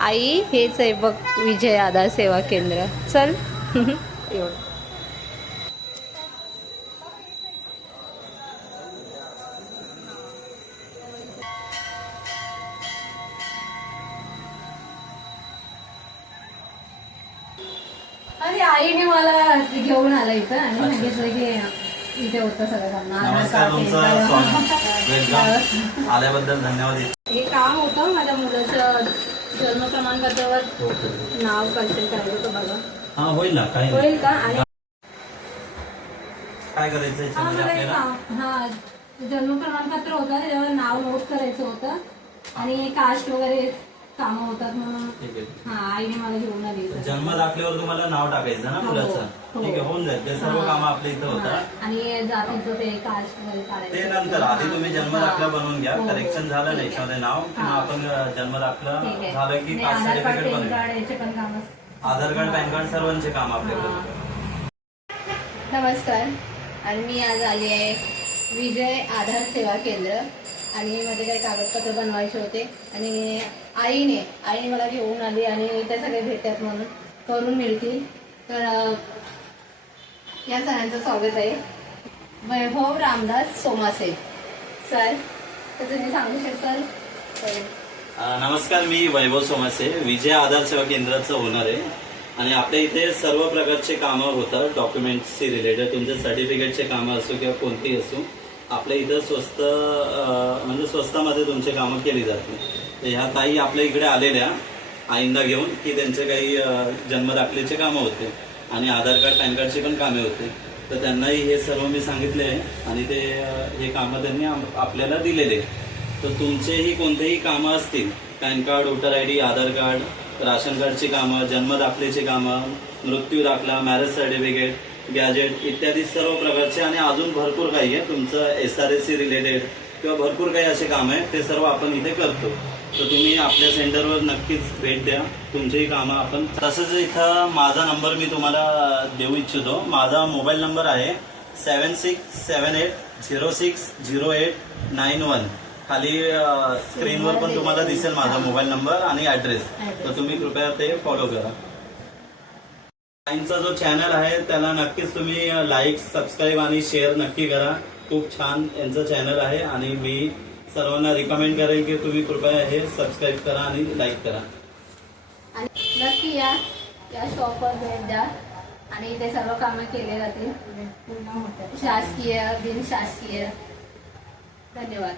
आई हेच आहे बघ विजय आधार सेवा केंद्र. चल एवढं. अरे आईने मला घेऊन आलं इथं आणि सांगितलं की इथे होतं सगळं काम. नमस्कार, तुमचं स्वागत. वेलकम. आल्याबद्दल धन्यवाद. हे काम होतं माझ्या मुलाचं जन्म प्रमाणपत्रावर नाव करेक्शन करायचं होतं बघा. हा होईल ना, काही होईल का? आणि काय करायचं याच्यामध्ये आपल्याला? हा जन्म प्रमाणपत्र होतं त्याच्यावर नाव नोट करायचं होतं आणि कास्ट वगैरे कामं होतात म्हणून ठीक आहे. हा आईने मला घेऊन आली इथं. जन्म दाखल्यावर तुम्हाला नाव टाकायचं ना मुलाचं. हो. ठीक आहे, होऊन जाईल. ते सर्व काम आपल्या इथं होतात. आणि जातीचं ते कास्ट वगैरे काढायचं. ते नंतर आधी तुम्ही जन्म दाखला बनवून घ्या. करेक्शन झालं नाही याच्यामध्ये नाव किंवा आपण जन्म दाखला झालं की कास्ट आधार कार्ड सर्टिफिकेट पॅन बनवेल. कार्ड याचे पण काम आधार कार्ड पॅन कार्ड सर्वांचे काम आपल्याकडे. नमस्कार. आणि मी आज आली आहे विजय आधार सेवा केंद्र आणि मध्ये काही कागदपत्र बनवायचे होते आणि आईने मला घेऊन आली आणि त्या सगळे भेटतात म्हणून करून मिळतील. तर या सरांचं स्वागत आहे. वैभव रामदास सोमासे सर, तर तुम्ही सांगू शकाल? नमस्कार, मी वैभव सोमासे, विजय आधार सेवा केंद्राचं ओनर आहे. आणि आपल्या इथे सर्व प्रकारचे कामं होतात डॉक्युमेंट्सशी रिलेटेड. तुमचे सर्टिफिकेटचे कामं असो किंवा कोणतीही असो, आपल्या इथं स्वस्त म्हणजे स्वस्तामध्ये तुमचे कामं केली जातील. तर ह्या ताई आपल्या इकडे आलेल्या आईंदा घेऊन की त्यांचे काही जन्मदाखलेचे कामं होते आणि आधार कार्ड पॅन कार्डचे पण कामे होते. तर त्यांनाही हे सर्व मी सांगितले आहे आणि ते हे कामं त्यांनी आपल्याला दिलेले. तर तुमचेही कोणतेही कामं असतील, पॅन कार्ड, वोटर ID, आधार कार्ड, राशन कार्डची कामं, जन्मदाखलेची कामं, मृत्यू दाखला, मॅरेज सर्टिफिकेट, गॅजेट इत्यादी सर्व प्रकारचे आणि अजून भरपूर काही आहे तुमचं SRSC रिलेटेड किंवा भरपूर काही असे काम आहे, ते सर्व आपण इथे करतो. तर तुम्ही आपल्या सेंटरवर नक्कीच भेट द्या. तुमचेही कामं आपण. तसंच इथं माझा नंबर मी तुम्हाला देऊ इच्छितो. माझा मोबाईल नंबर आहे 7678060891. खाली स्क्रीनवर पण तुम्हाला दिसेल माझा मोबाईल नंबर आणि ऍड्रेस. तर तुम्ही कृपया ते फॉलो करा. आईंचा जो चॅनल आहे त्याला नक्कीच तुम्ही लाईक, सबस्क्राईब आणि शेअर नक्की करा. खूप छान यांचं चॅनल आहे आणि मी सर्वांना रिकमेंड करेल की तुम्ही कृपया हे सबस्क्राईब करा आणि लाईक करा. आणि नक्की या शॉपवर भेट द्या आणि इथे सर्व कामं केले जातील, शासकीय, बिनशासकीय. धन्यवाद.